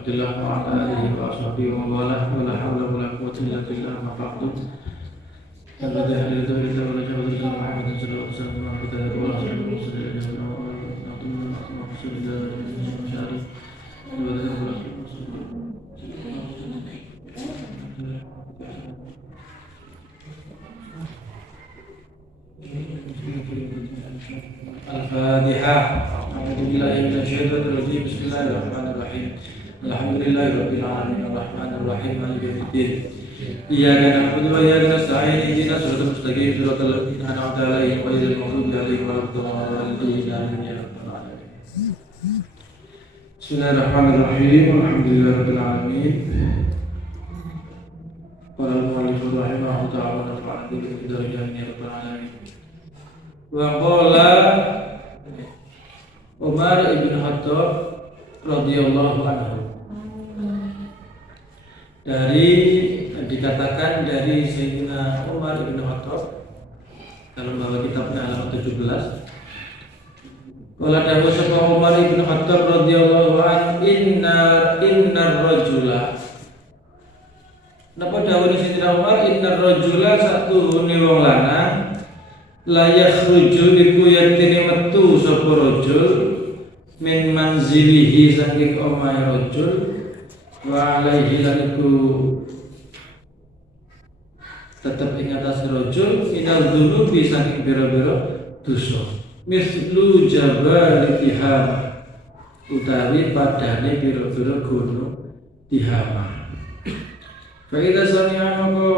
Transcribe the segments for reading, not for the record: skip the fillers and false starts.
Abdillah wa ala alihi wa ashabihi wa wala wala hawla wala quwwata illa billah ma ba'du. Alladhi halidu illa wa la jawza illa Muhammadin sallallahu alaihi wasallam wa ala alihi wa sahbihi wa sallam. Al-Fatihah. A'udzubillahi minasyaitonir rajim. Bismillahirrahmanirrahim. Alhamdulillahi rabbil alamin arrahmanir rahim maliki yaumiddin. Iyyaka na'budu wa iyyaka nasta'in. Ihdinas siratal mustaqim siratal ladzina an'amta 'alaihim ghairil maghdubi 'alaihim waladdallin. Amin ya rabbal alamin. Bismillahirrahmanirrahim. Alhamdulillahi rabbil alamin. Qala al-mu'allif rahimahullahu ta'ala wa nafa'ana bihi ya rabbal alamin. Wa qala Umar ibn Khattab radhiyallahu anhu. Dikatakan dari Sayyidina Umar ibn Khattab dalam bahwa kitabnya halaman 17. Qala dawu sapa Umar ibn Khattab radhiyallahu anhu inna rajula. Napa dawuh Sayyidina Umar inna rajula satuhune wong lanang la yakhruju iku yaktine metu sapa rajul min manzilihi saking omahe rajul wa alaihi lan iku tetep ing atas rajul minal dzunubi saking biro-biro dosa mislu jabal Tihama utawi padane biro-biro gunung Tihama. Fa idza sami'a maka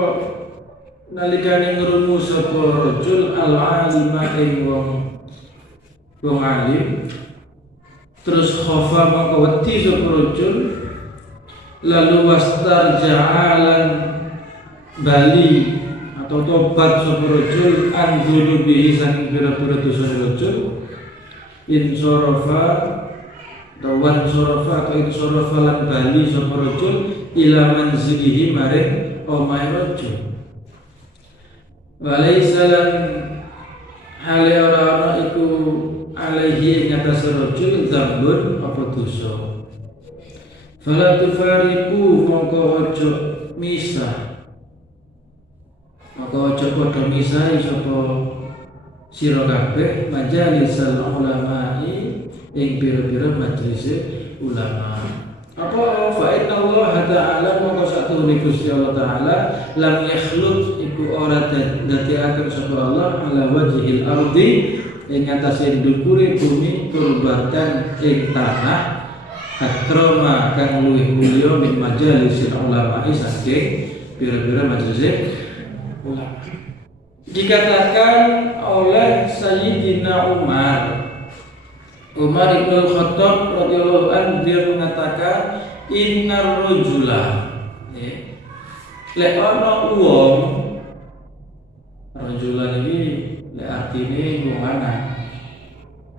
nalikane ngrungu sapa rajul al-alima ing wong alim terus khofa maka wedi sapa rajul lalu wastarja'alan bali atau tobat sapa rajul an dzunubihi saking pira-pira dosa rajul insarafa atau insarafa lan bali sapa rajul ila manzilihi maring omahe rajul. Walaisalan hale ora iku alaihi ing atas rajul dzambun apa dosa. Fala tufariqu mongko aja misah. Maka aja padha misah sapa sira kabeh majalisal ulama'i ing pira-pira majelis ulama. Apa fa inna Allah ta'ala maka satuhune Gusti Allah taala lam yakhluq iku ora dadekaken sapa Allah ala wajhil ardi ing atase ndukure bumi turbatan ing tanah akrama kang luwih mulya min majalisil ulama saking pira-pira majelis ulama. Dikatakan oleh Sayyidina Umar ibn Khattab radhiyallahu anhu, dia mengatakan innar rajula lek ana wong rajulan ini lek artine wong lanang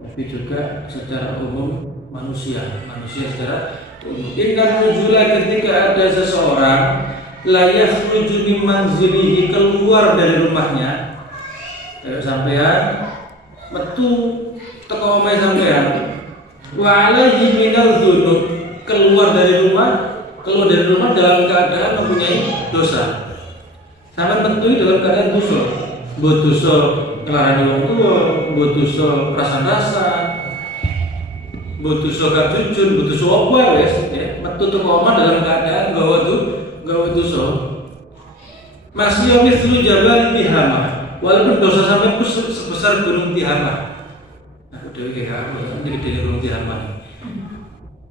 tapi juga secara umum manusia secara umum. Innar rajula ketika ada seseorang la yakhruju min manzilihi keluar dari rumahnya sampean metu teko omahe sampean wa alaihi minal dzunub keluar dari rumah dalam keadaan mempunyai dosa. Sampeyan metu dalam keadaan dosa. Mbok dosa kelarani wong tuwa, mbok dosa rasa-rasa, mbok dosa gak jujur, mbok dosa apa wis ya. Metu teko omah dalam keadaan gawa dosa. Masih mislu jabal Tihama. Walaupun dosa sampeyan sebesar gunung Tihama. Dewi kayak apa? Ini gede gunung Tihama.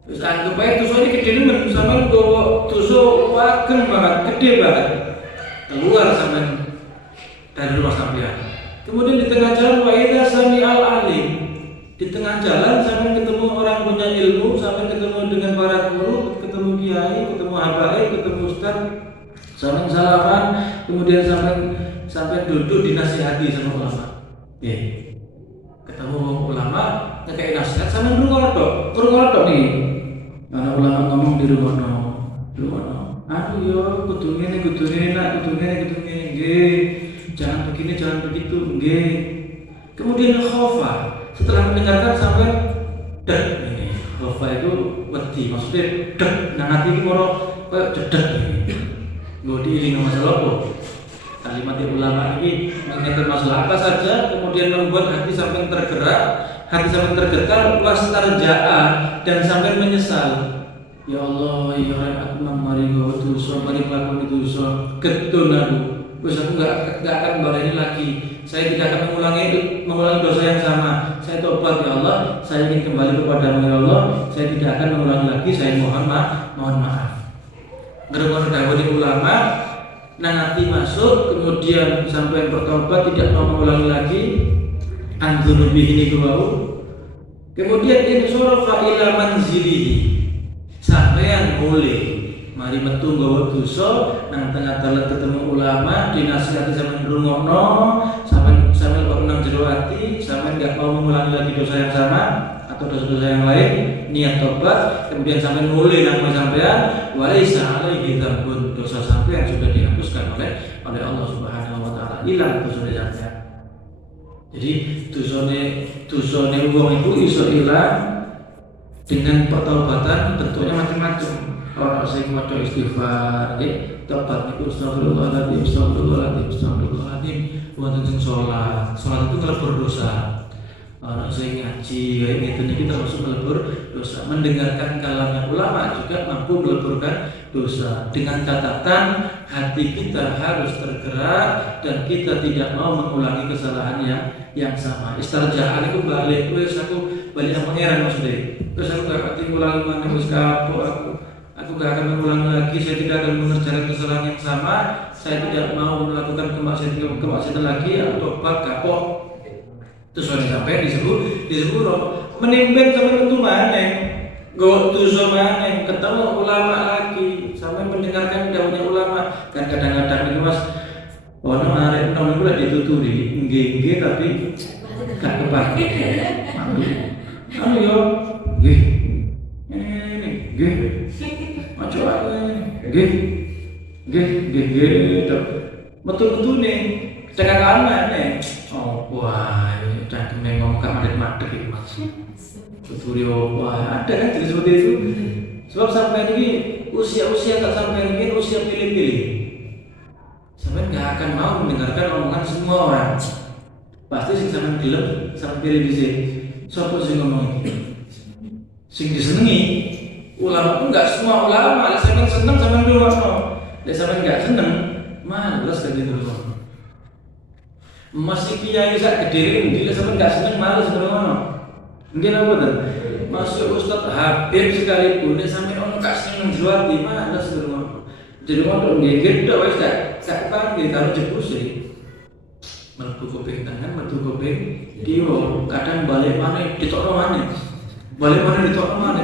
Terus anggap aja dosa ini gede nih, sampean gawa dosa wagem banget, gede banget. Keluar sampean dari rumah sampean. Kemudian di tengah jalan wa idza sami'al alim. Di tengah jalan sampean ketemu orang punya ilmu, sampean ketemu dengan para guru, ketemu kiai, ketemu habaib, ketemu ustaz. Sampean salaman, kemudian sampean duduk dinasihati sama ulama. Ketemu ulama ngekei nasihat sama ngrungokno tok nih. Ana ulama ngomong di rumah. Aduh yo kudu ngene nggih. Jangan begini, jangan begitu nggih. Kemudian khofa setelah mendengarkan sampai ini Khofa itu wedi, maksudnya deg, nang hati itu moro koyo cedek. Nggo diiling masalah apa? Kalimat ulama ini mengingatkan masalah apa saja, kemudian membuat hati sampai tergerak, hati sampai tergetar, wastarja'a dan sampai menyesal. Ya Allah, ya Rabbi, aku mari nggawa dosa, mari melakukan dosa, getun aku. Wes aku enggak akan baleni lagi. Saya tidak akan mengulangi dosa yang sama. Saya tobat ya Allah, saya ingin kembali kepadamu ya Allah. Saya tidak akan mengulangi lagi. Saya mohon maaf. Gara-gara dawuh ulama, nang hati masuk, kemudian sampai bertobat tidak mau mengulangi lagi. Anzunubi ini kewau. Kemudian insorofa ila manzilihi. Sampeyan mulai mari metu nggawa dosa nang tengah dalan ketemu ulama dinasihati sampeyan ngrungokno sampeyan kok nang jero ati sampeyan enggak mau mengulangi lagi dosa yang sama atau dosa-dosa yang lain niat tobat kemudian sampeyan mulai nang sampeyan walaisa alaihi dzambun dosa sampeyan sudah dihapuskan oleh Allah Subhanahu wa taala ilang dosa sampeyan. Jadi dosane wong iku iso ilang dengan pertobatan tentunya macam-macam. Orang saya maca istighfar, tobat niku astagfirullahaladzim, wonten sing salat itu ngelebur dosa. Orang saya ngaji kayak gitu niki termasuk melebur dosa. Mendengarkan kalamnya ulama juga mampu meleburkan dosa. Dengan catatan hati kita harus tergerak dan kita tidak mau mengulangi kesalahan yang sama. Istarja'an itu balik, wes aku balik nang pangeran maksudnya. Terus aku gak akan ulangi mana wis kapok aku gak akan mengulangi lagi, saya tidak akan mengerjakan kesalahan yang sama, saya tidak mau melakukan kemaksiatan lagi atau tobat kapok. Terus sampai disebut menimbang sampai tentu maneh go dosa maneh ketemu ulama lagi sampai mendengarkan dawuhnya ulama dan kadang-kadang ini Mas ono arek nom iku lek dituturi nggih tapi gak kepake. Anu yo nggih. Nggih. Maca ae. Nggih. Metu-metune cekakan maneh. Oh, wah, cangkeme ngomong gak madhep-madhep iki, Mas. Tuturi wah, ada kan jadi seperti itu. Sebab sampai ini usia tak sampai ini usia pilih-pilih. Sampai gak akan mau mendengarkan omongan semua orang. Pasti sing sampean gelem sampean pilih dhisik. Sopo sing ngomong iki? Sing disenengi ulama pun enggak semua ulama, lek sampean seneng sampean ngrungokno. Lek sampean enggak seneng, males kan ngrungokno. Masih kiai sak gedhe iki lek sampean enggak seneng males ngrungokno. Nggih napa mboten? Masuk Ustaz Habib sekalipun lek sampean ono gak seneng njawati males ngrungokno. Jadi ngono nggih gedhe wis gak kepanggih karo jebus iki. Metu kuping tangan, metu kuping kiwa, kadang balik mana ditokno mana,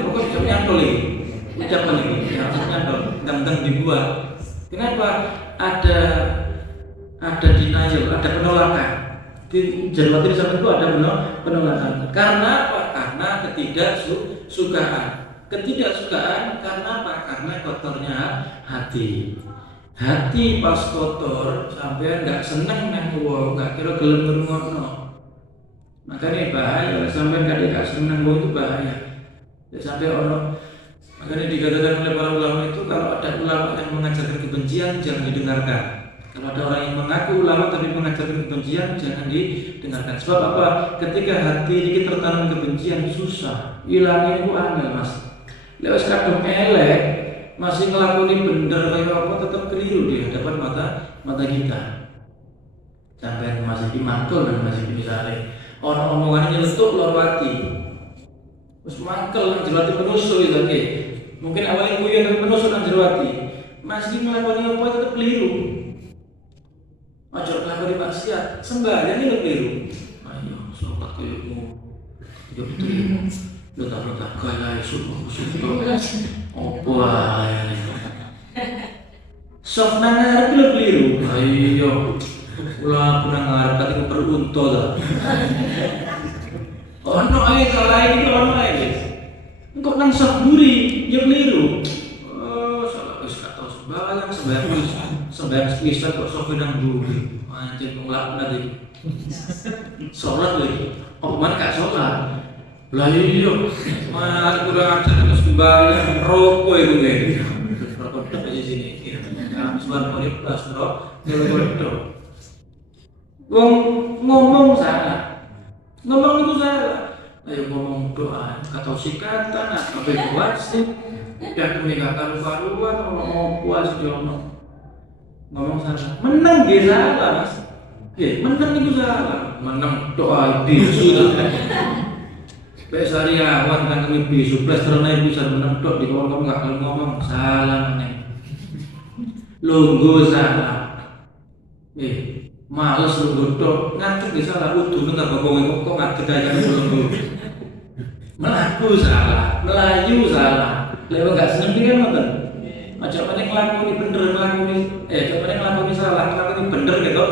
pokoknya jam nyantol ini, ucapan ini, nyantol, tentang dibuat. Kenapa? Ada denial, ada penolakan. Di Jawa Timur sampai itu ada penolakan. Karena apa? Karena ketidaksukaan. Karena apa? Karena kotornya hati. Hati pas kotor sampai nggak seneng nang wong, nggak kira gelem ngrungokno. Makanya bahaya sampai nggak seneng wong itu bahaya. Ya sampai ono makanya dikatakan oleh para ulama itu kalau ada ulama yang mengajarkan kebencian jangan didengarkan. Kalau ada orang yang mengaku ulama tapi mengajarkan kebencian jangan didengarkan. Sebab apa? Ketika hati ini tertanam kebencian susah, ilangnya itu angel Mas. Lewat kadung elek masih ngelakoni bener kayak apa tetap keliru di hadapan mata kita. Sampai masih dimantul dan masih misalnya orang omongannya nyeletuk lor hati. Terus mangkel nang jero ati menusuk itu oke. Mungkin awalnya kuyon tapi menusuk nang jero ati. Masih ngelakoni apa tetap keliru. Ojo nglakoni maksiat, sembahyang ini keliru. Ayo salat koyomu. Yo betul. Lo tak kaya subuh. Apa ae. Sok nang ngarep lho keliru. Ayo. Kula pun nang ngarep kate perunto ta. Ono ae salah iki ono ae. Engko nang sok mburi yo keliru. Oh, salah wis gak tau sembahyang bisa kok sok nang mburi. Anjir wong laknat iki. Salat lho iki. Apa man gak salat? Lah iya, mah kurang ajar terus kembali rokok itu nggih. Rokok tok di sini. Nah, suara kualitas rokok tok. Wong ngomong salah. Ngomong itu salah. Ayo ngomong doa atau sikatan atau buat sih. Dan meninggalkan karuan ngomong puas jono. Ngomong salah. Menang dia salah, Mas. Menang itu salah. Menang doa bisu dah. Besariawan kan kami bisu plus terus bisa menang dok di kamu nggak kalau ngomong salah meneng. Lunggu salah. Males lunggu dok ngantuk di salah utuh nggak ngomong kok ngantuk aja lunggu. Melaku salah, melayu salah. Lewat nggak seneng kan nonton. Macam mana ngelakoni bener ngelakoni, coba mana ngelakoni salah, ngelakoni bener gitu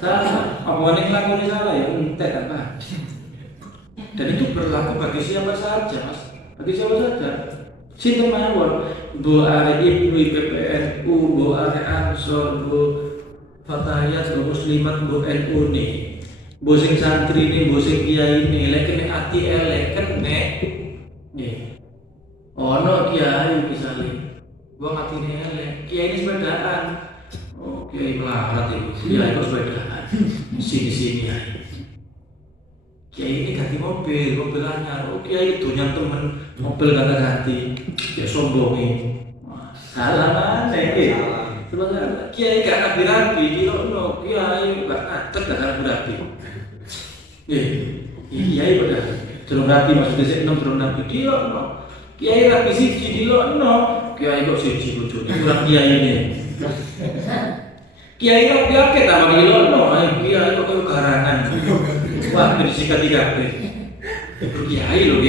salah. Apa mana ngelakoni salah ya entek apa. Dan itu berlaku bagi siapa saja, Mas. Bagi siapa saja. Sinten mawon, Bu Ari Ibnu PPNU, Bu Ari Ansor, Bu Fatayat, Bu Muslimat, Bu NU nih. Bu sing santri nih, Bu sing kiai nih, lek kene ati elek kene. Nih. Ono kiai misale. Wong atine elek, kiai ini sepedaan. Oh, kiai melarat itu. Kiai kok sepedaan. Sini-sini ya. Kiai ini ganti mobil anyar. Oh kiai itu temen mobil ganti, ya sombongi. Salah mana ini? Sebenarnya kiai gak rapi-rapi, no kiai gak ngatet gak rapi-rapi. Kiai pada celung rapi maksudnya saya celung rapi no. Kiai rapi siji no. Kiai kok siji bojone kurang kiai ini. Kiai rapi akeh tambah no. Kiai kok kayak garangan. Wah, berisikat tiga kiai loh,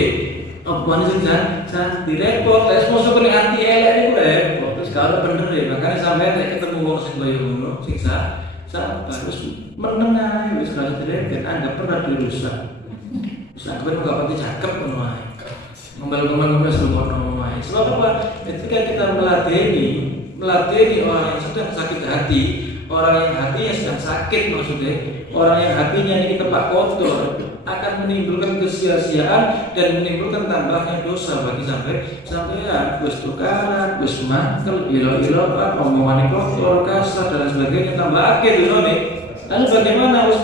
apa nih sih repot, masuk ke hati elek itu repot. Terus kalau bener ya, makanya sampai ketemu orang sing bayu ngono, siksa, harus menengah, wis kalau tidak anggap pernah dirusak. Terus aku nggak pati cakep ngono ae. Ngomel-ngomel sebelum ngono. Sebab apa? Ketika kita melatih orang yang sedang sakit hati, orang yang hatinya sedang sakit maksudnya, orang yang hatinya ini tempat kotor akan menimbulkan kesia-siaan dan menimbulkan tambahnya dosa bagi sampai wis tukaran, wis mangkel, ilo-ilo apa omongan kotor, kasar dan sebagainya tambah akeh dosane. Lalu bagaimana wis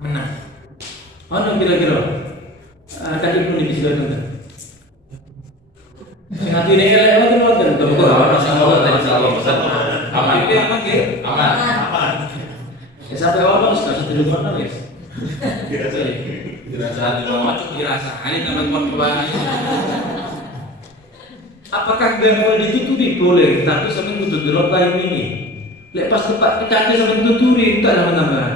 menang? Ono kira-kira tadi pun bisa nonton. Sing atine elek ngoten wonten, kok ora sing tadi salah. Aman iki aman nggih? Aman. Ya sampai awal sudah di rumah wis. Dirasa di rumah cuk dirasani teman perkembangan. Apakah boleh ditutupi? Boleh, tapi sampai kudu delok lain ini. Lek pas tepat dikate sampai tuturi enggak nambah-nambah.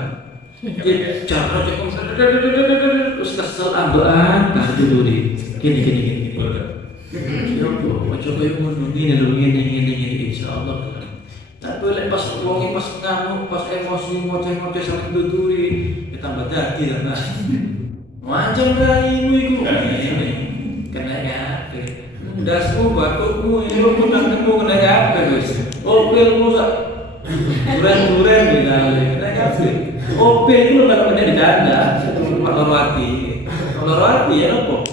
Ya cara cukup terus kesel ambekan tak tuturi. Gini. Ya Allah, coba ngono ngene insyaallah. Tapi lek pas wong pas ngamuk, pas emosi ngoceh-ngoceh sampe tuturi, ya tambah dadi ta. Macam raimu iku ngene. Kena ya. Ndasmu batukmu ini kok ketemu kena kabeh wis. Opelmu sak duren-duren dinale. Kena kabeh. Opel iku lho kena dicanda. Pak Lorwati. Lorwati ya opo?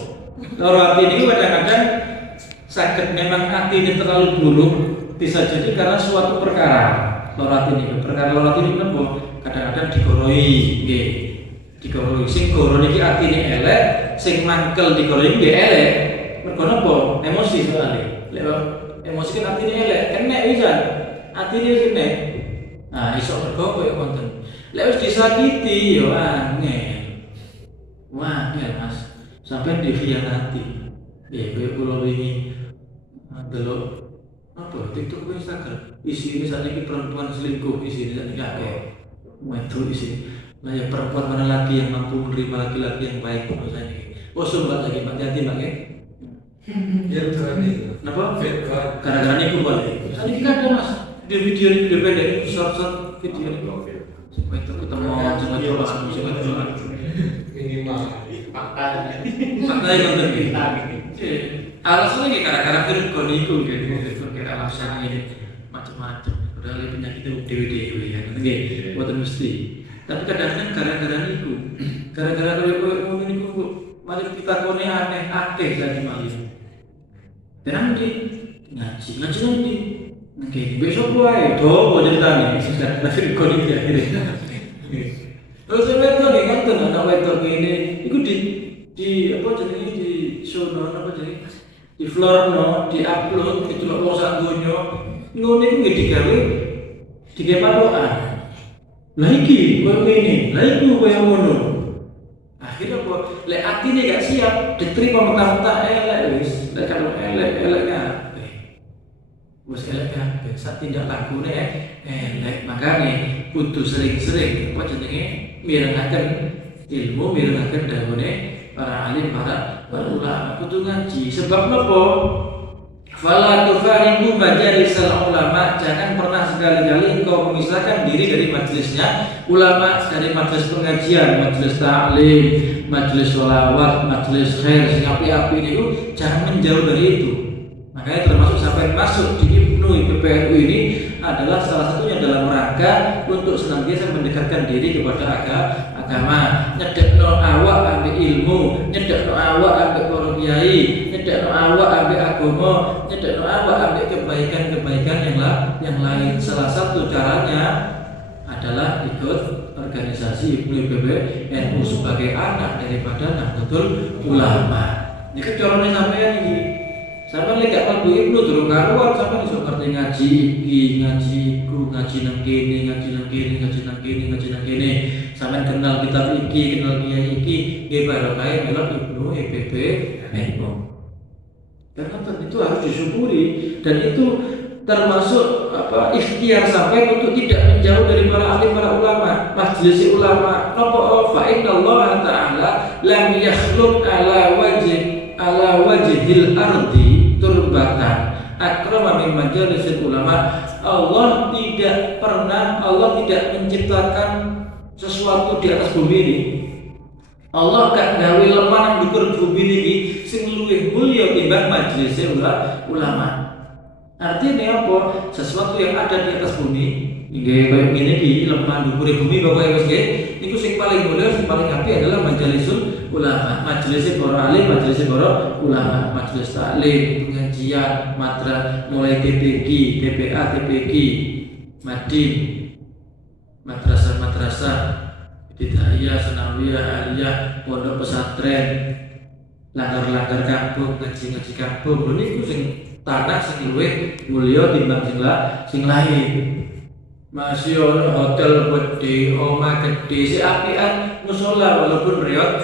Lorwati ini kadang-kadang sakit memang hati ini terlalu buruk. Bisa jadi karena suatu perkara lorat ini apa? Kadang-kadang digoroi, digoroi. Sing goro niki atine elek, sing mangkel digoroi nggih elek. Mergo napa? Emosi soalnya. Lewat emosi kan atine elek, kena pisan. Atine wis kena. Nah, iso mergo koyo wonten. Lek wis disakiti yo angel. Wah, Mas. Sampai dikhianati. Koyo kula wingi delok apa TikTok ke Instagram isi ini saat ini perempuan selingkuh isi ini saat ini kakek itu isi nah ya perempuan mana lagi yang mampu menerima laki-laki yang baik menurut saya ini sumbat lagi hati-hati mbak ya betul ini kenapa? Karena ini aku boleh saat ini kan ada mas di video pendek ini short video ini supaya itu ketemu sama jualan minimal fakta yang nonton alasannya gara-gara virus itu kira alasan ini macam-macam udah lihat penyakit itu dewi ya nanti buatan mesti tapi kadang-kadang gara-gara itu gara-gara kalau ngomongin itu mari kita kone aneh akeh jadi malih. Terang di ngaji nanti. Oke, besok wae do ceritane sudah tapi kone di akhirnya. Terus wedok nggih ngoten anak wedok ngene iku di apa jenenge di sono apa jenenge di Florno di-upload didelok wong sak donya ngono iku nggih digawe patokan. Lah iki koyo ngene, lah iku koyo ngono. Akhirnya kok lek atine gak siap diterima mentah-mentah elek wis. Lek kalau elek kabeh. Wis elek kabeh sak tindak lakune elek. Makane kudu sering-sering apa jenenge mirengaken ilmu, mirengaken dawuhe para alim, para ulama. Kudu ngaji. Sebab napa? Fala tufariqu majalisal ulama, jangan pernah sekali-kali engkau memisahkan diri dari majelisnya ulama, dari majelis pengajian, majelis ta'lim, majelis sholawat, majelis khair, sing api-api itu jangan menjauh dari itu. Makanya termasuk sampai masuk di PPNU ini adalah salah satunya dalam rangka untuk senantiasa mendekatkan diri kepada agama, nyedekno awak ambek ilmu, nyedekno awak ambek para kiai, nyedekno awak ambek agama, nyedekno awak ambek kebaikan-kebaikan yang lain. Salah satu caranya adalah ikut organisasi PPNU sebagai anak daripada Nahdlatul Ulama. Ini kan caranya sampean iki. Sampeyan lek gak mlebu ibnu durung karuan, sampeyan iso ngerti ngaji iki, ngaji iku, ngaji nang kene, ngaji nang kene, ngaji nang kene, ngaji nang kene. Sampeyan kenal kitab iki, kenal kiai iki, nggih barokah melok ibnu PPNU. Karena itu harus disyukuri dan itu termasuk ikhtiar sampai untuk tidak menjauh dari para alim, para ulama, majelis ulama. Napa fa innallaha ta'ala lam yakhluq ala wajhil ardi turbatan akrama min majalisil ulama. Allah tidak menciptakan sesuatu di atas bumi ini. Allah gak gawe lemah nang dhuwur bumi iki sing luwih mulya timbang majelis ulama. Artinya apa? Sesuatu yang ada di atas bumi nggih koyo ngene iki lemah dhuwur bumi pokoke wis nggih niku sing paling mulya, sing paling apik adalah majelisul ulama, majelis para alim, majelis para ulama, majelis taklim, pengajian, matra mulai TPG, TPA, TPG, Madin, madrasah, Bidayah, Sanawiyah, Aliyah, pondok pesantren, langgar kampung, ngaji kampung. Niku sing tanah sing luwih mulya timbang sing lain. Masih ono hotel gede, omah gede, si apian musola walaupun reot,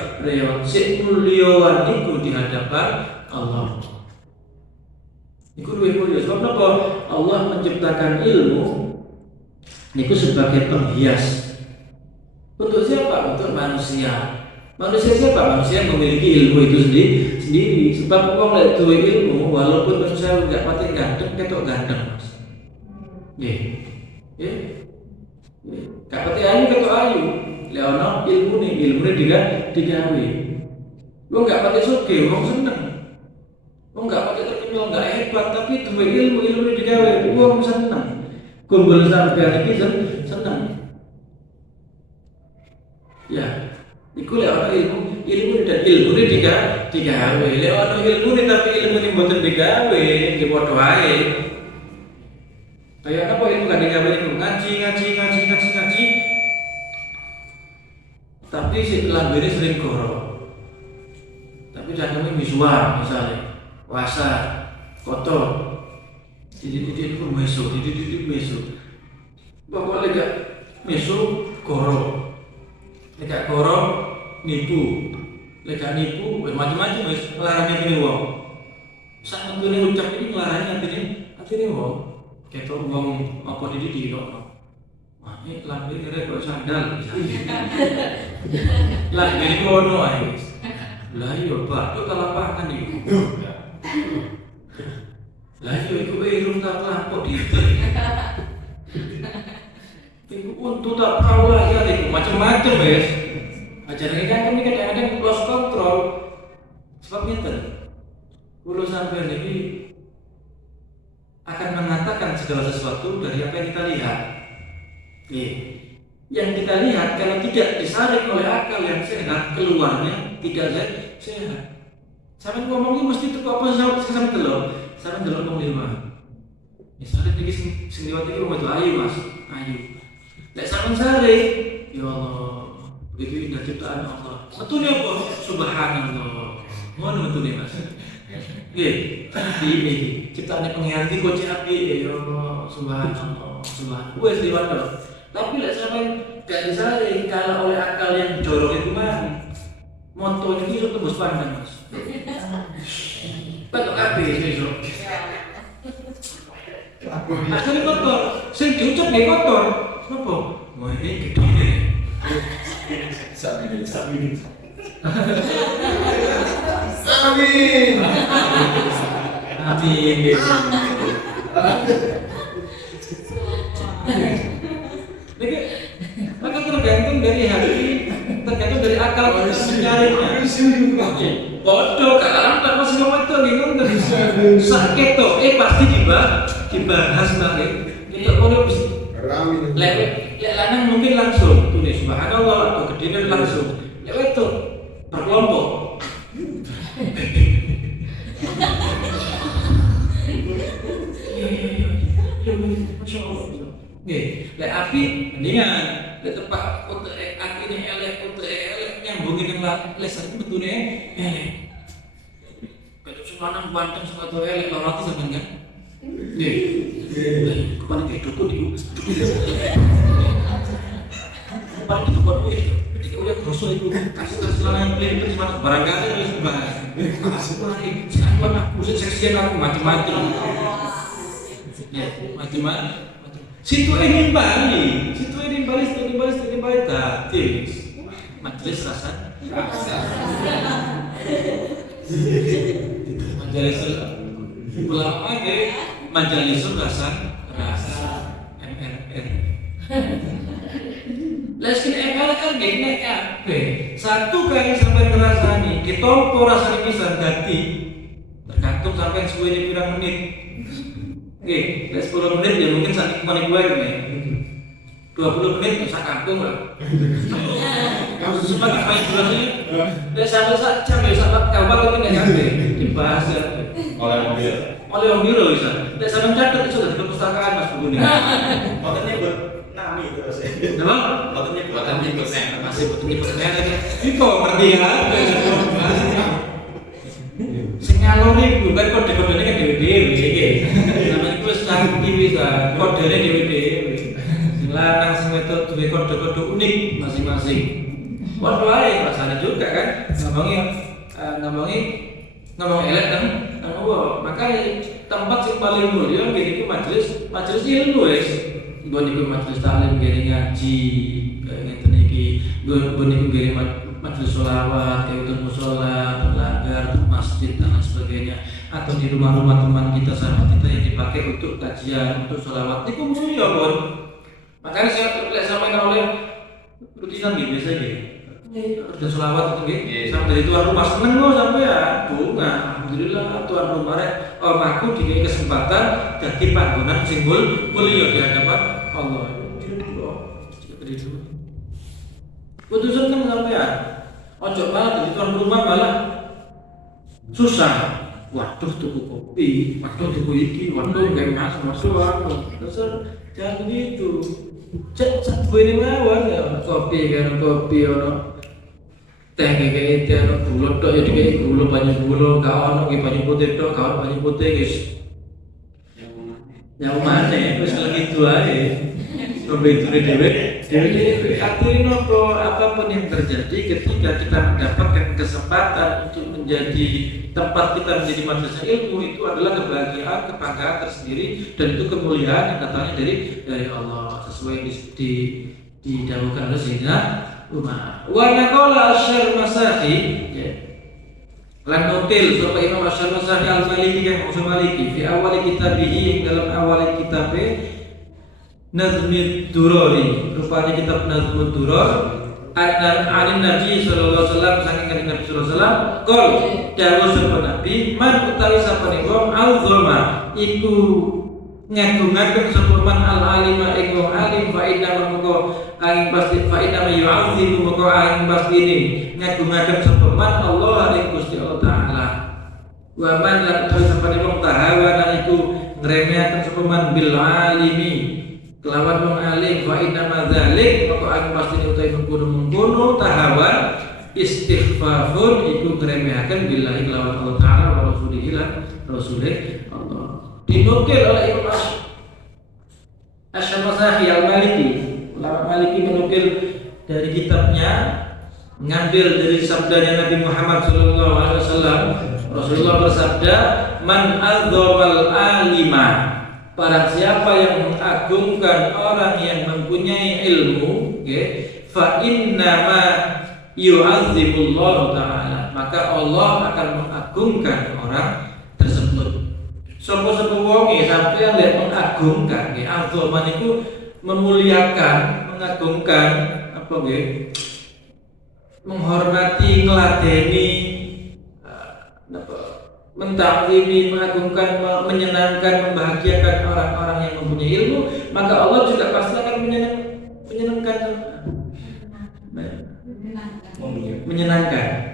si mulyawan niku di hadapan Allah. Niku luwih mulya. Sebab napa? Allah menciptakan ilmu niku sebagai penghias. Untuk siapa? Untuk manusia. Manusia siapa? Manusia yang memiliki ilmu itu sendiri. Sebab wong lek duwe ilmu walaupun manusia enggak pati ganteng, ketok ganteng, Mas. Nggih. Gak pati ayu ketok ayu. Lek ana ilmune digawe. Wong gak pati sugih, wong seneng. Wong gak pati terkenal, gak hebat, tapi duwe ilmu digawe, wong seneng. Kumpul sampeyan iki seneng. Ya, iku lek ana ilmu dan ilmune digawe. Lek ana ilmune tapi ilmune mboten digawe, nggih padha wae. Kayak apa ilmu kan digawe niku ngaji. Tapi si lambene sering goro. Tapi jangan misuar misalnya. Puasa, kotor. Didik pun meso. Pokoknya gak meso goro. Lek goro nipu. Lek nipu macam-macam wis nglarani atine wong. Sak mentune ucap iki nglarani atine wong. Ketok wong apa didik kok. Wah, ini lambe kira kok sandal misalnya. Lambe ngono ae. Lah iya Pak, kok lapangan iki. Lah iya iku irung tak lampok didik. Iku untuk tak tahu lah ya iku macam-macam wis. Ajaran kan ini kadang-kadang lost control. Sebab ngeten. Kulo sampeyan iki akan mengatakan segala sesuatu dari apa yang kita lihat. Yang kita lihat kalau tidak disaring oleh akal yang sehat, keluarnya sehat. Sampeyan ngomong iki mesti teko apa sampeyan delok. Sampeyan delok wong liwat. Misalnya iki sing liwat iki wong ayu Mas, ayu. Lek sampeyan sare, ya Allah, begitu indah ciptaan Allah. Metune apa? Subhanallah. Ngono metune Mas. Nggih, iki ciptaane pengiran iki kok apik ya Allah, subhanallah, subhanallah. Wes liwat tok. Tapi lek sampeyan gak disaring kalau oleh akal yang jorok itu mah moto ini itu tembus pandang Mas. Betul kabeh iso. Asline kotor, sing diucap nggih kotor. Napa? Wah iki gede. Sabi. Amin. Amin. Maka tergantung dari hati, tergantung dari akal kita mencarinya. Bodoh, kadang tak masih ngomong itu bingung terus sakit tuh, pasti dibahas nanti. Kita kalau lewat lanang mungkin langsung tulis subhanallah atau kedinginan langsung. Lewat tuh berkelompok. Masya Allah. Nggih, lek api mendingan lek tepak untuk akine elek untuk elek nyambungin yang lesan iki betune elek. Kalau semanang banteng sama to elek loroti sampean kan? Nggih. Kepane kayak dukun iku. Kepane dukun iki. Ketika udah kroso iku kasih lanang play terus mana barangkali wis bahas. Aku aku seksian aku macam-macam. Ya, macam-macam. Situ ini Bali tadi majelis rasa ulama ke majelis rasa MRR leskin MRR kan gini kabeh satu kali sampai ngerasani ditompo rasanya bisa ganti tergantung sampai suwe di pirang menit. Oke, 10 menit ya mungkin saat kemarin gue nih 20 menit bisa kampung lah. Kamu sempat ngapain durasinya? Udah satu jam ya sahabat kabar lagi nggak ngerti dibahas ya. Oleh mobil loh bisa. Udah sampai catat itu sudah di perpustakaan Mas buku ini. Otaknya buat nami terus ya. Kenapa? Otaknya buat masih buat nyebutnya lagi. Itu ngerti ya? Sinyalori bukan kode-kodenya kan dewe-dewe. Namanya itu canggih bisa kodenya dewe-dewe. Sing lanang sing wedok duwe kode-kode unik masing-masing. Waduh ae rasanya juga kan ngomong elek kan apa makanya tempat sing paling mulia gini ku majelis ilmu wis nggon iku majelis taklim gini ngaji kayak ngeten iki nggon iku gini majelis sholawat kayak untuk mushola langgar masjid dan lain sebagainya atau di rumah-rumah teman kita sahabat kita yang dipakai untuk kajian untuk sholawat itu mulia pun makanya saya lihat sampai oleh rutinan gitu biasa gitu udah sholawat itu gitu sampai dari tuan rumah seneng loh sampai ya bunga alhamdulillah tuan rumah aku dikasih kesempatan jadi panggonan simbol mulia di hadapan Allah kudu seneng sampai ya ojo malah jadi tuan rumah malah susah. Waduh tuku kopi, waduh tuku iki, waduh kayak waduh. Terus jangan begitu. Cek ini mawon ya kopi kan kopi ono teh kayak itu ono gula tok ya kayak gula banyak gula, gak ono kayak banyak putih tok, gak ono banyak putih guys. Yang mana ya? Terus kalau gitu aja. Kopi itu dewe. Artinya nopo apapun yang terjadi ketika kita mendapatkan kesempatan untuk menjadi tempat kita menjadi majelis ilmu itu adalah kebahagiaan, kebanggaan tersendiri dan itu kemuliaan yang datangnya dari Allah sesuai didahulukan oleh Sayyidina Umar. Wa naqala Asy'ar Masahi ya. Lan nukil sapa Imam Asy'ar Masahi Al-Maliki yang usul Maliki fi awal kitabih dalam awal kitabnya Nazmid Durari rupanya kitab Nazmid Durar Anin Nabi sallallahu alaihi wasallam saking kanjeng Nabi sallallahu alaihi wasallam qol dawuh sapa Nabi man utawi sapane wong al-zulma iku ngagungaken sapa man al alima ing wong alim fa inna mengko angin pasti fa inna yu'azzimu mengko angin pasti ini ngagungaken sapa man Allah ing Gusti Allah taala wa man lan sapane wong tahawana iku ngremehaken sapa man bil alimi kelawan wong alim fa inna madzalik mengko angin pasti utawi mengkono tahawan istighfafun iku ngremehaken billahi kelawan Allah taala wa rasulihi lan rasulih Allah. Dinukil oleh Imam Asy-Syafi'i Al-Maliki. Ulama Maliki menukil dari kitabnya, mengambil dari sabdanya Nabi Muhammad SAW. Rasulullah bersabda, "Man adzzamal alima." Barang siapa yang mengagungkan orang yang mempunyai ilmu, fa innama yu'azzimullahu ta'ala. Maka Allah akan mengagungkan orang tersebut. Sapa-sapa wonge sampeyan lek mengagungkan nggih azoman iku memuliakan, mengagungkan apa nggih? Menghormati, ngladeni apa mentakwimi, mengagungkan, menyenangkan, membahagiakan orang-orang yang mempunyai ilmu, maka Allah juga pasti akan menyenangkan menyenangkan. Menyenangkan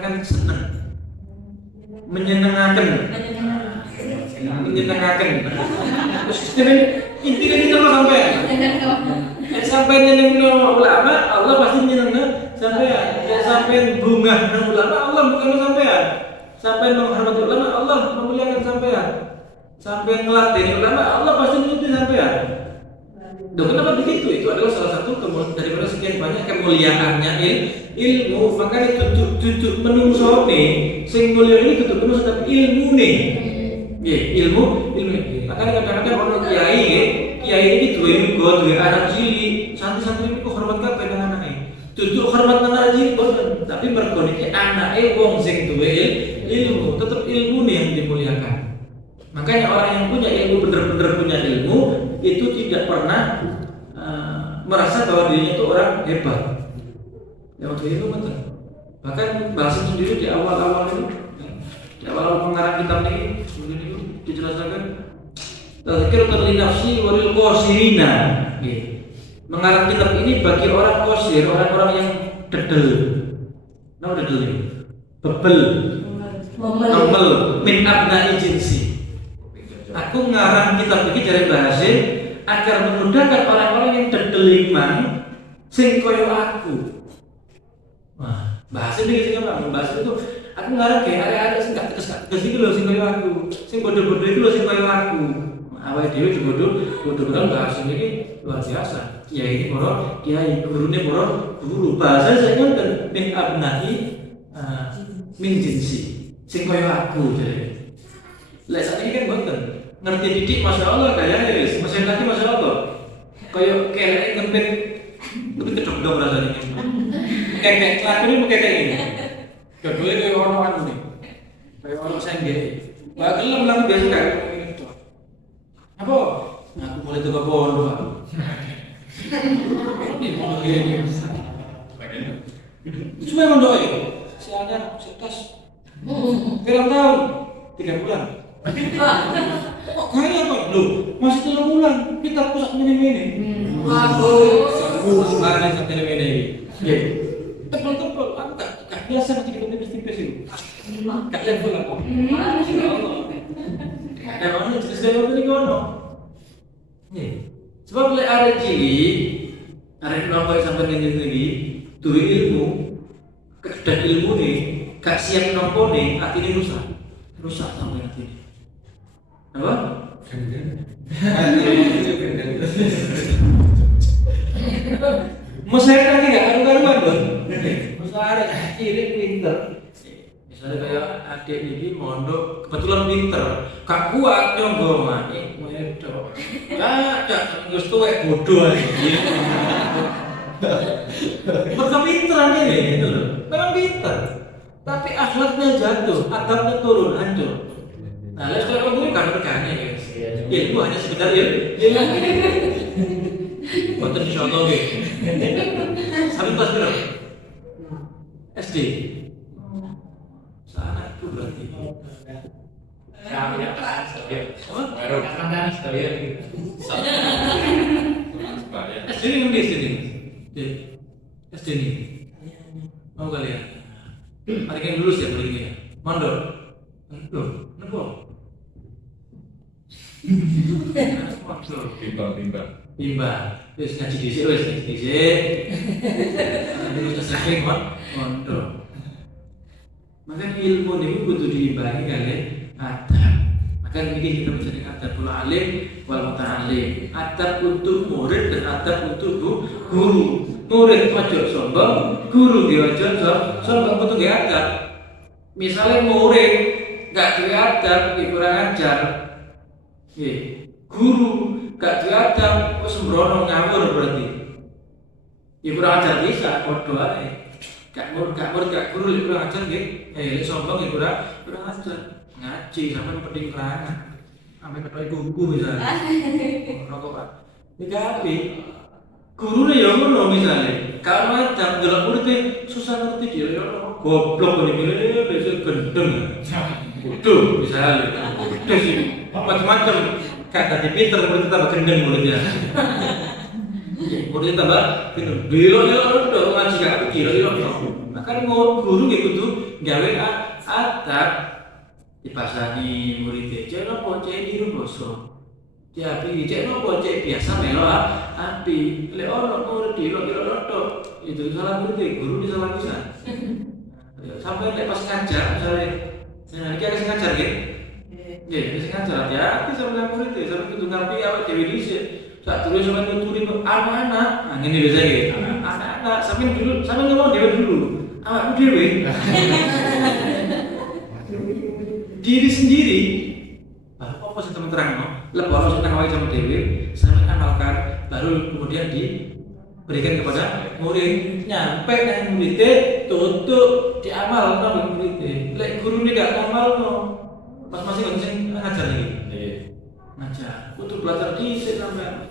kan senang. Menyenangkan. Terus intinya kita mau sampai nyenengno ulama, Allah pasti nyenengno sampean. Sampai bunga nang ulama, Allah bukan sampean. Sampai menghormati ulama, Allah memuliakan sampean. Sampai ngelatih ulama, Allah pasti menuntut sampean. Kenapa begitu? Itu adalah salah satu daripada sekian banyak kemuliaannya ilmu. Makanya tutup menungsone sing mulia ini tutup menungso tapi ilmu nih. Ilmu. Makanya kadang-kadang orang kiai ini duwe ilmu, duwe anak cilik, santri-santri niku hormat kabeh nang anake. Tutup hormat nang anak cilik boten, tapi mergo niki anake wong sing duwe ilmu, tetep ilmu nih yang dimuliakan. Makanya orang yang punya ilmu benar-benar punya ilmu itu tidak pernah merasa bahwa dirinya itu orang hebat. Ya waktu itu betul. Bahkan bahasa sendiri di awal-awal itu, di awal pengarang kitab ini, kemudian itu dijelaskan tadzkiratan li nafsi wa lil qasirina. Mengarang kitab ini bagi orang qasir, orang-orang yang dedel. Nah, dedel ini. Bebel. Ngomel min abna'i jinsi. Aku ngarang kitab ini dari bahasa agar memudahkan orang-orang yang dedeliman sing koyo aku. Wah, bahasa ini sing apa? Bahasa itu aku ngarang kayak ada sing gak tegas iki lho sing koyo aku. Sing bodoh-bodoh iki lho sing koyo aku. Awake dhewe bodoh-bodoh bahasa ini luar biasa. Kiai ini moro, kiai gurune moro, guru bahasa saya ngoten min abnahi min jinsi. Sing koyo aku jadi. Lek sakniki kan mboten. Ngerti didik Masya Allah kayaknya wis, mesin lagi Masya Allah. Kayak kelek kempit kedok-dok rasanya. Kayak lakunya kayak gini. Kedua kayak orang nih. Kayak orang sengge. Mbak gelem lah biasa kan. Apa? Aku mulai tuh ke pondok. Ini mau gini. Cuma emang doa ya. Sialnya setas. Berapa tahun? 3 bulan. Kok kaya kok? Loh, masih 3 bulan. Kita pusat mini-mini. Waduh. Mana sak mini-mini? Tebel-tebel. Aku gak biasa nanti kita tipis-tipis itu. Gak level aku. Ada orang yang jelas kayak ini kono. Sebab oleh arek cilik, arek nopo sampai ngene iki, duwe ilmu, kekedah ilmu nih, gak siap nopo nih, atine rusak sampai nanti. Apa? Mau saya lagi gak karu-karuan dong? Masa arek cilik pinter. Misalnya kayak adik ini mondok kebetulan pinter, gak kuat nyonggo mani, wedok. Gak wis tuwek bodoh aja. Mereka pinter aja nih, gitu loh. Memang pinter, tapi akhlaknya jatuh, adabnya turun, hancur. Nah, lihat sekarang itu kan perkara ya. Ilmu hanya sekedar ilmu. Bukan dicontoh gitu. Sampai kelas berapa? SD. Sana itu berarti Apa? Baru kan sekalian gitu. SD ini ngerti SD ini? SD ini? Mau kalian? Hari kan lulus ya paling ya? Mondok? Loh, kenapa? Mondok? Timbang. Bimbang, terus ngaji dhisik. Terus SMP mondok. Maka ilmu ini kudu diimbangi kali adab. Maka ini kita menjadi adabul alim wal muta'allim. Adab untuk murid dan adab untuk guru. Murid ojo sombong, guru dia ojo sombong untuk dia adab. Misalnya murid gak duwe adab, kurang ajar. Guru gak duwe adab, kok sembrono ngawur berarti. Kurang ajar bisa, podo ae. Gak guru kurang ajar nggih. Lek sombong kurang ajar. Ngaji sampai penting kerangan. Sampai ketoi kuku misalnya. Rokok Pak. Iki api. Gurune ya ngono misale. Kalau adab delok murid susah ngerti dia ya goblok kok iki besok gendeng. Bodoh misalnya. Bodoh sih. Macam-macam. Gak tadi pinter murid tambah gendeng muridnya. Murid tambah gendeng. Belok tok ngaji gak pikir yo. Makanya guru nggih kudu gawe adab dipasani murid cek nopo cek diru basa. Diapi cek nopo cek biasa melo api. Lek ono murid diru tok. Itu salah murid guru disalah bisa. Sampai lek pas ngajar misalnya iki harus ngajar nggih. Nggih, wis ngajar hati-hati sama murid sampai kudu ngerti awake dhewe dhisik. Sak terus sampe nuturi anak-anak. Nah ngene biasa nggih. Anak-anak sampe ngomong dhewe dulu. Awakmu dhewe. Diri sendiri. Apa sih teman terang no? Lepas sing awake sama dhewe, sampe amalkan baru kemudian diberikan kepada murid. Nyampe nang murid tutuk diamal nang murid. Lek gurune gak ngamalno. Pas masih gak sing ngajar iki. Nggih. Ngajar. Kudu belajar dhisik sampean.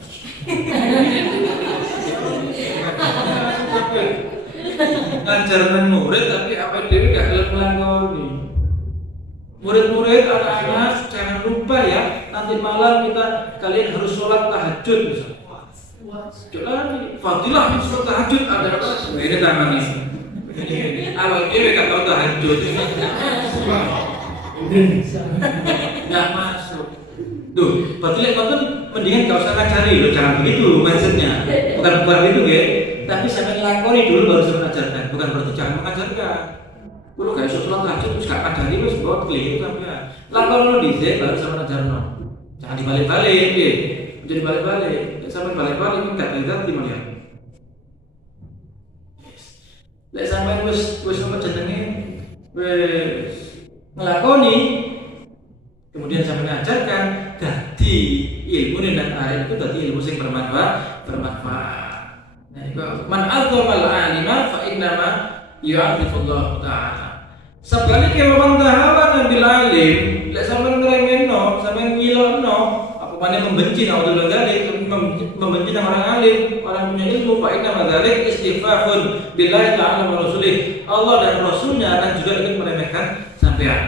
Ngajar nang murid tapi apa dhewe gak gelem nglakoni. Murid-murid anak-anak jangan lupa ya, nanti malam kalian harus sholat tahajud misalnya. Jangan fadilah sholat tahajud ada apa? Ini tangan ini. Awal dia gak tahu tahajud. Nggak masuk. Tuh, fadilah konten mendingan gak usah ngajari loh, jangan begitu mindsetnya. Bukan begitu ya. Tapi sampai ngelakoni dulu baru saya mengajarkan. Bukan berarti jangan mengajarkan. Kalau gak bisa sholat tahajud terus gak ngajari wis buat keliru sampean. Lakon lo dhisik baru sama ngajarno. Jangan dibalik-balik nggih. Jadi balik-balik. Nek sampean balik-balik gak ganti malian. Lek sampean wis apa jenenge wis nglakoni kemudian sampean ngajarkan dadi ilmu dan alim itu dadi ilmu sing bermanfaat. Nah, iku man azzamal alima fa innama yu'adzibullah ta'ala. Sebaliknya memang tahawan bil alim, lek sampean ngremehno, sampean ngilokno, apa mana membenci naudzubillah dzalik, membenci orang alim, orang punya ilmu, fa inna dzalik istighfafun billahi ta'ala wa rasulih. Allah dan rasulnya akan juga ingin meremehkan sampean.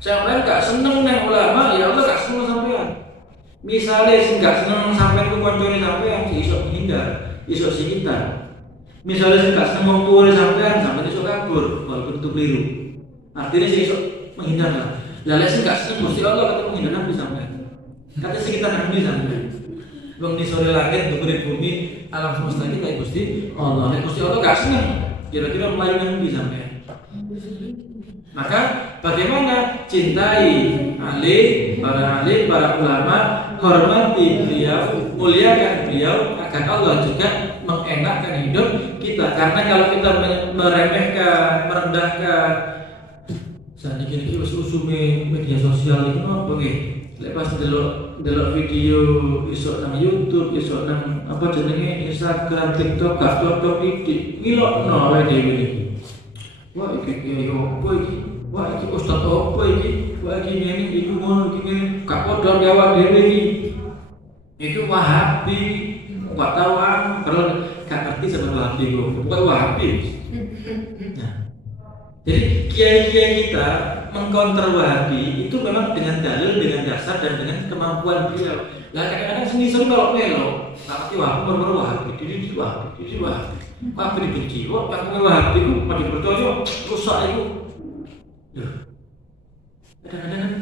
Sampean gak seneng nang ulama, ya Allah gak seneng sampean. Misale sing gak seneng sampean ku kancane sampean iso menghindar, iso singitan. Misalnya sing gak seneng wong tuwa sampean iso kabur, walaupun itu keliru. Artinya sih iso menghindar lah. Lah lek sing gak seneng Gusti Allah ketemu menghindar nabi sampean. Kata sing kita nabi sampean. Wong di sore langit dhuwur bumi alam semesta iki kaya Gusti Allah. Nek Gusti Allah gak seneng, kira-kira melayu nabi sampean. Maka bagaimana cintai alim, para ulama, hormati beliau, muliakan beliau agar Allah juga mengenakkan hidup kita. Karena kalau kita meremehkan, merendahkan, saat ini usume media sosial itu apa nggih? Lepas delok video isok nang YouTube, isok nang apa jenenge Instagram, TikTok, gak cocok iki. Ngilokno awake dhewe iki. Wah iki opo iki? Wah iki ustaz opo iki? Wah iki ngene iki ngono iki ngene. Gak padha jawab dhewe iki. Itu Wahabi. Gak tahu kalau gak ngerti sama Wahabi kok. Bukan Wahabi. Nah. Jadi kiai-kiai kita mengcounter Wahabi itu memang dengan dalil, dengan dasar dan dengan kemampuan beliau. Lah kadang-kadang semisal kalau melo, tapi Wahabi baru Wahabi, diri Wahabi. Wahabi dibenci, kok aku Wahabi itu mau dipercaya rusak itu. Loh. Kadang-kadang kan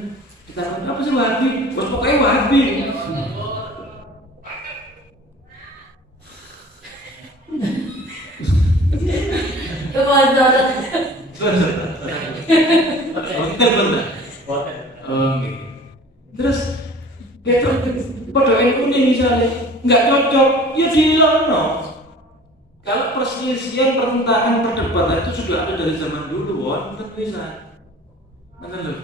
kita apa sih Wahabi? Bos pokoknya Wahabi. Bener. Oke. Terus kita pada NU nih misalnya nggak cocok, ya dilokno. Kalau perselisihan, pertentangan, perdebatan itu sudah ada dari zaman dulu, bukan bisa. Mana loh?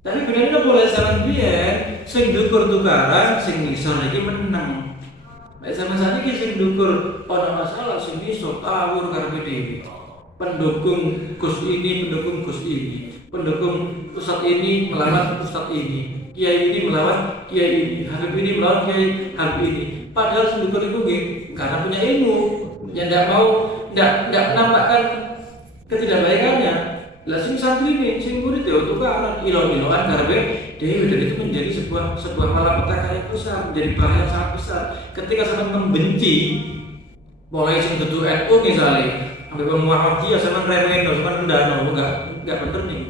Tapi benar boleh zaman biyen, sing ndukur tukaran, sing ngisor iki menang. Nek zaman saat ini sing ndukur ana masalah, sing ngisor tawur karepe dhewe. Pendukung Gus ini, pendukung Gus ini, pendukung ustadz ini melawan ustadz ini, kiai ini melawan kiai ini, habib ini melawan kiai habib ini. Padahal sendiri itu karena punya ilmu, yang tidak menampakkan ketidakbaikannya. Lah sing santri ini, sing murid ya tukaran ilo-iloan karepe dhewe, dan itu menjadi sebuah malapetaka yang besar, menjadi bahaya yang sangat besar. Ketika sampai membenci, mulai sing dudu NU misalnya, sampai Muhammadiyah sama remeno, sama rendano, enggak bener nih.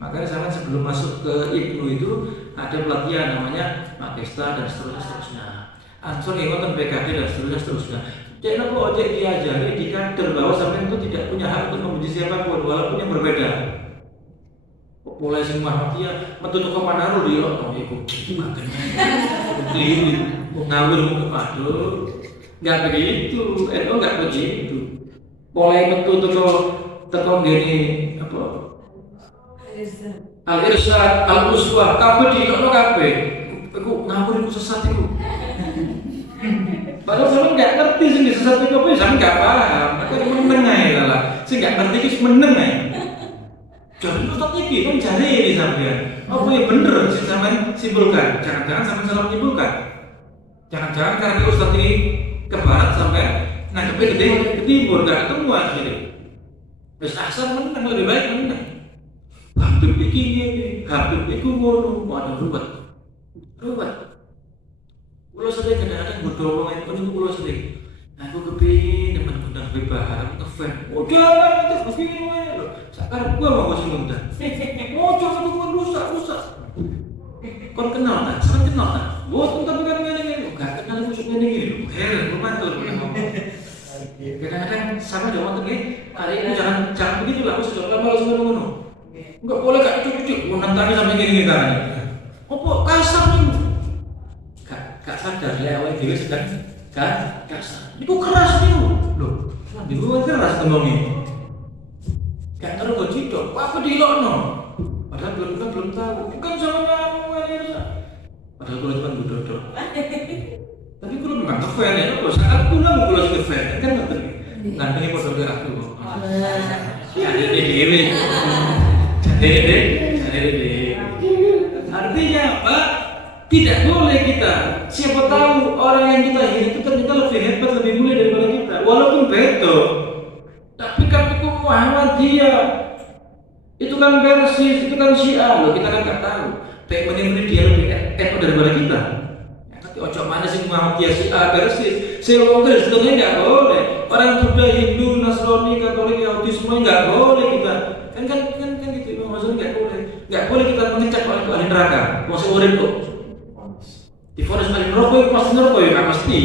Makanya sama sebelum masuk ke Ibnu itu ada pelatihan namanya Makesta dan seterusnya. Ansor yang ngoten PKD dan seterusnya. Cek nopo ojek diajari di kader bahwa sampai itu tidak punya hak untuk membenci siapapun walaupun yang berbeda. Mulai sing Muhammadiyah metu toko Manado di ono iku. Makan. Keliru ngawur ke padu. Enggak begitu, enggak begitu. Mulai metu toko ngene apa? Al-Irsyad, Al-Uswah, kabeh di ono kabeh. Iku ngawur iku sesat iku. Padahal saya nggak ngerti sih sesat itu apa, saya nggak paham. Aku meneng aja lah, saya nggak ngerti itu meneng aja. Jadi ustadz ini kan cari ini sampean. Apa yang bener sih sampean simpulkan? Jangan-jangan sampean salah menyimpulkan. Jangan-jangan karena ustadz ini ke barat sampean nangkepnya ke timur, nggak ketemu akhirnya. Terus asal menang lebih baik menang. Habib ini, Habib itu ngono, ada ruwet. Kulo sering kadang-kadang bodoh orang itu kulo sering. Aku kepingin teman undang bebahan, ngefan. Udah itu begini loh. Sekarang gua mau sing undang. Coba aku rusak. Kon kenal tak? Sampe kenal tak? Bos tapi kan enggak kenal musuhnya ini. Heran, mantul ngomong. Kadang-kadang sama jawab tuh hari ini jangan begitu lah, aku sudah malas ngono. Enggak boleh kayak cucu-cucu, nantangin sampai gini kan. Opo kasar nih? Gak sadar ya, awake dhewe sedang kasar. Iku keras niku. Lho, niku keras ngomongnya. Gak terus kok cidok, apa dilokno? Padahal belum tahu. Bukan sama kamu ya. Padahal kulo cuma dodok. Tapi kulo memang ngefan ya, kok saat kulo ngefan kan ngoten. Nantangin padha karo aku. Jadi dhewe. Jadi artinya apa? Tidak boleh kita. Siapa tahu orang yang kita hidup itu ternyata lebih hebat, lebih mulia daripada kita. Walaupun beto. Tapi kan itu Muhammadiyah. Itu kan Persis, itu kan Syiah. Loh, kita kan nggak tahu. Baik menilai dia lebih hebat daripada kita. Ya, tapi ojo mana sih Muhammadiyah, Syiah, Persis. Seorang Kristen nggak boleh. Orang Buddha, Hindu, Nasrani, Katolik, Yahudi semua nggak boleh kita. Kan gitu. Maksudnya nggak boleh kita mengecap orang itu ahli neraka. Masuk urip kok. Difonis ahli neraka itu pasti neraka ya, nggak pasti.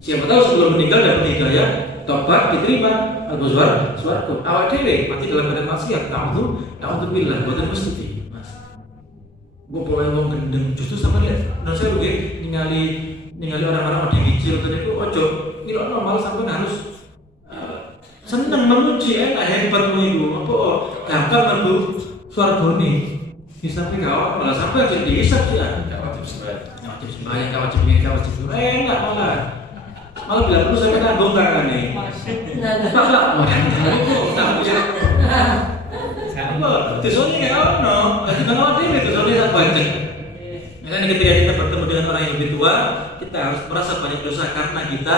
Siapa tahu sebelum meninggal dapat hidayah, tobat diterima, al-ghuzwan, swarga. Awak dhewe mati dalam keadaan maksiat, na'udzubillah, boten mesti. Mas. Gua boleh ngomong gendeng, justru sama lihat. Nah saya begini ningali orang-orang di kecil tadi itu ojo, tidak normal sampai harus senang memuji enak hebat ibu. Apa gampang mendu swarga nih. Bisa kau malah sampai jadi hisab sih ya. Wajib sembahyang, wajib ini, wajib itu. Enggak malah bila perlu sampai nanggung tangan nih. Enggak, tak punya. Apa? Tesoni kayak ono. Lagi banget ini tesoni tak banyak. Makanya ketika kita bertemu dengan orang yang lebih tua, kita harus merasa banyak dosa karena kita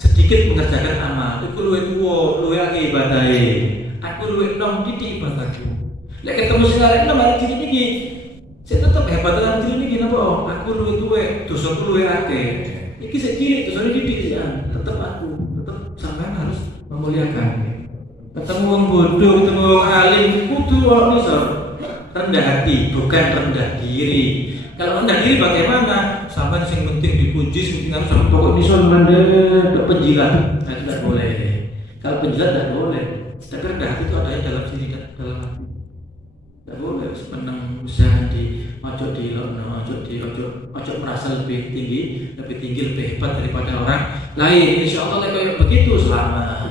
sedikit mengerjakan amal. Aku luwe tuwa, luwe akeh ibadahe. Aku luwe nom titik ibadahku. Lek ketemu sing arek mari diri niki. Saya tetep hebat dalam diri niki napa? Aku luwih tuwek, dosaku luwih akeh. Iki sik cilik dosane didik ya. Tetep sampean harus memuliakan. Ketemu wong bodoh, ketemu wong alim, kudu ono iso rendah hati, bukan rendah diri. Kalau rendah diri bagaimana? Sampai yang penting dipuji, penting harus sampai pokok iso mandek penjilat. Nah, tidak boleh. Kalau penjilat tidak boleh. Tapi rendah hati itu adanya dalam sini, dalam hati. Tidak boleh menang usaha di ojo di lono, ojo merasa lebih tinggi, lebih hebat daripada orang lain. Insya Allah kayak begitu selamat.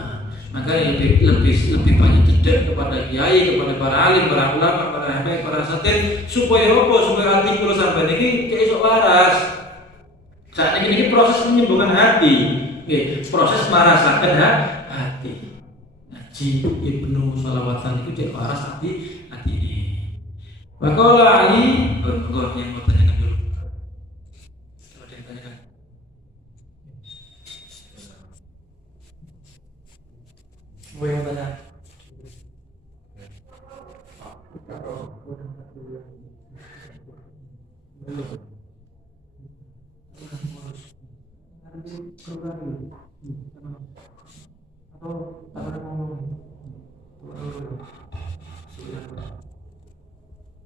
Maka lebih banyak cedek kepada kiai, kepada para alim, para ulama, para habaib, para satir supaya hati kula sampeyan iki iso waras. Saat ini proses menyembuhkan hati, proses merasakan hati. Ngaji Ibnu Shalawatan itu cek waras hati ini. Maka Ali berkor yang mau tanyakan dulu. Coba dia tanyakan. Boleh yang tanya?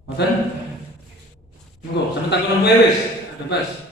Makan? Tunggu, sebentar kalau wis, ada pas.